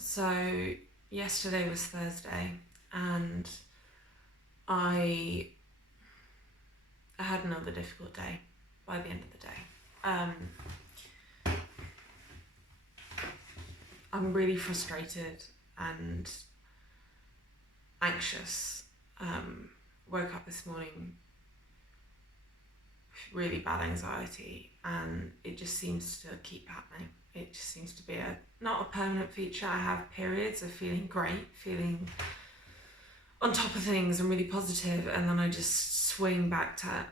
So yesterday was Thursday, and I had another difficult day by the end of the day. I'm really frustrated and anxious. Woke up this morning with really bad anxiety, and it just seems to keep happening. It just seems to be not a permanent feature. I have periods of feeling great, feeling on top of things and really positive, and then I just swing back to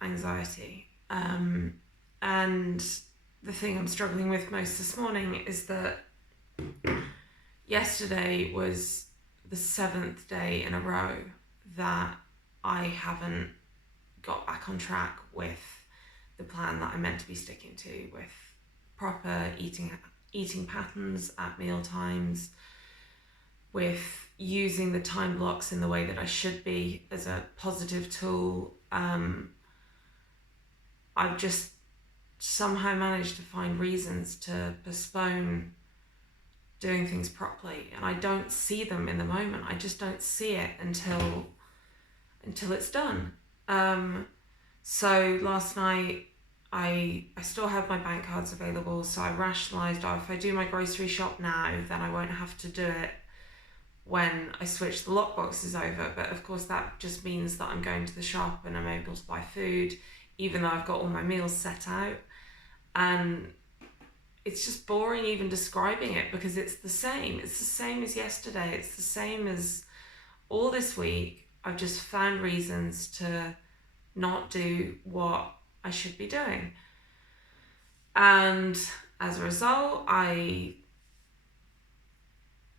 anxiety. And the thing I'm struggling with most this morning is that yesterday was the 7th day in a row that I haven't got back on track with the plan that I'm meant to be sticking to, with proper eating patterns at meal times, with using the time blocks in the way that I should be as a positive tool. I've just somehow managed to find reasons to postpone doing things properly, and I don't see them in the moment. I just don't see it until it's done. So last night I still have my bank cards available, so I rationalised, if I do my grocery shop now, then I won't have to do it when I switch the lockboxes over. But of course that just means that I'm going to the shop and I'm able to buy food, even though I've got all my meals set out. And it's just boring even describing it, because it's the same. It's the same as yesterday. It's the same as all this week. I've just found reasons to not do what I should be doing. And as a result, I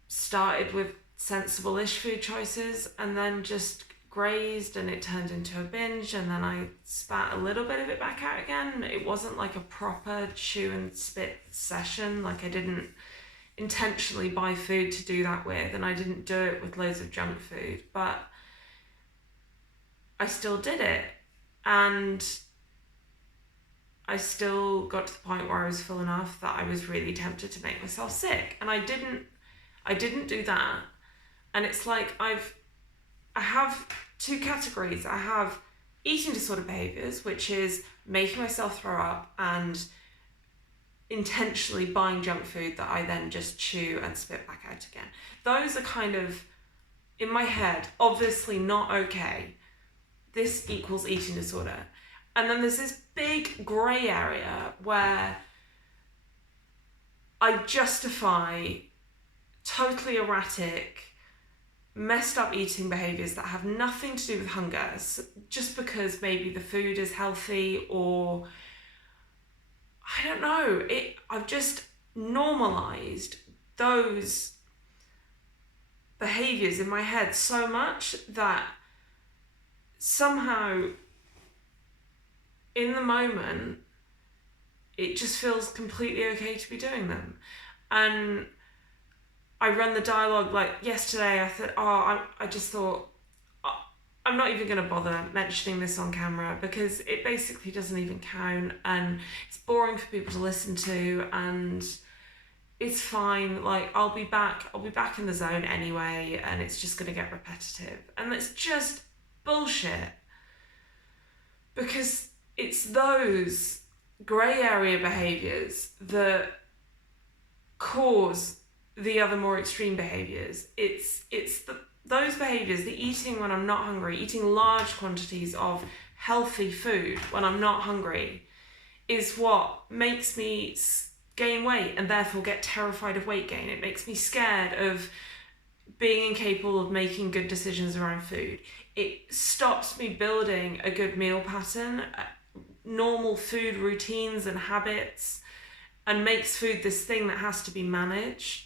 started with sensible-ish food choices and then just grazed, and it turned into a binge, and then I spat a little bit of it back out again. It wasn't like a proper chew and spit session. Like, I didn't intentionally buy food to do that with, and I didn't do it with loads of junk food, but I still did it, and I still got to the point where I was full enough that I was really tempted to make myself sick, and I didn't do that. And it's like I have two categories. I have eating disorder behaviours, which is making myself throw up and intentionally buying junk food that I then just chew and spit back out again. Those are kind of, in my head, obviously not okay. This equals eating disorder. And then there's this big grey area where I justify totally erratic, messed up eating behaviours that have nothing to do with hunger, just because maybe the food is healthy, or I don't know. I've just normalised those behaviours in my head so much that somehow in the moment it just feels completely okay to be doing them. And I run the dialogue, like yesterday I thought, I just thought, I'm not even going to bother mentioning this on camera, because it basically doesn't even count, and it's boring for people to listen to, and it's fine. Like, I'll be back in the zone anyway, and it's just going to get repetitive. And it's just bullshit, because it's those grey area behaviours that cause the other more extreme behaviours. It's those behaviours, the eating when I'm not hungry, eating large quantities of healthy food when I'm not hungry, is what makes me gain weight and therefore get terrified of weight gain. It makes me scared of being incapable of making good decisions around food. It stops me building a good meal pattern, normal food routines and habits, and makes food this thing that has to be managed.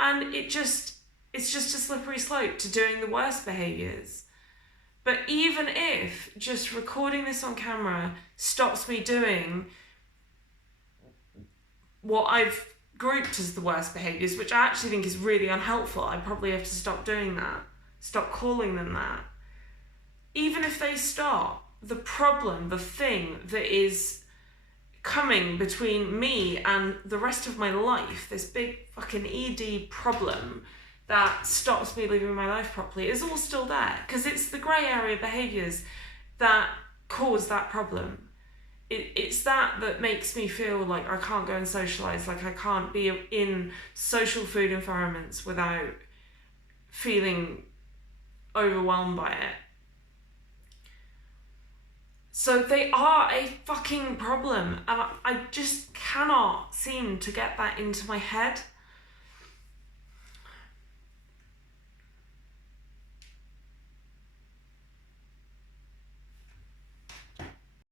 And it's just a slippery slope to doing the worst behaviours. But even if just recording this on camera stops me doing what I've grouped as the worst behaviours, which I actually think is really unhelpful, I probably have to stop doing that, stop calling them that. Even if they stop, the problem, the thing that is coming between me and the rest of my life, this big fucking ED problem that stops me living my life properly, is all still there. Because it's the grey area behaviours that cause that problem. It's that makes me feel like I can't go and socialise, like I can't be in social food environments without feeling overwhelmed by it. So they are a fucking problem, and I just cannot seem to get that into my head.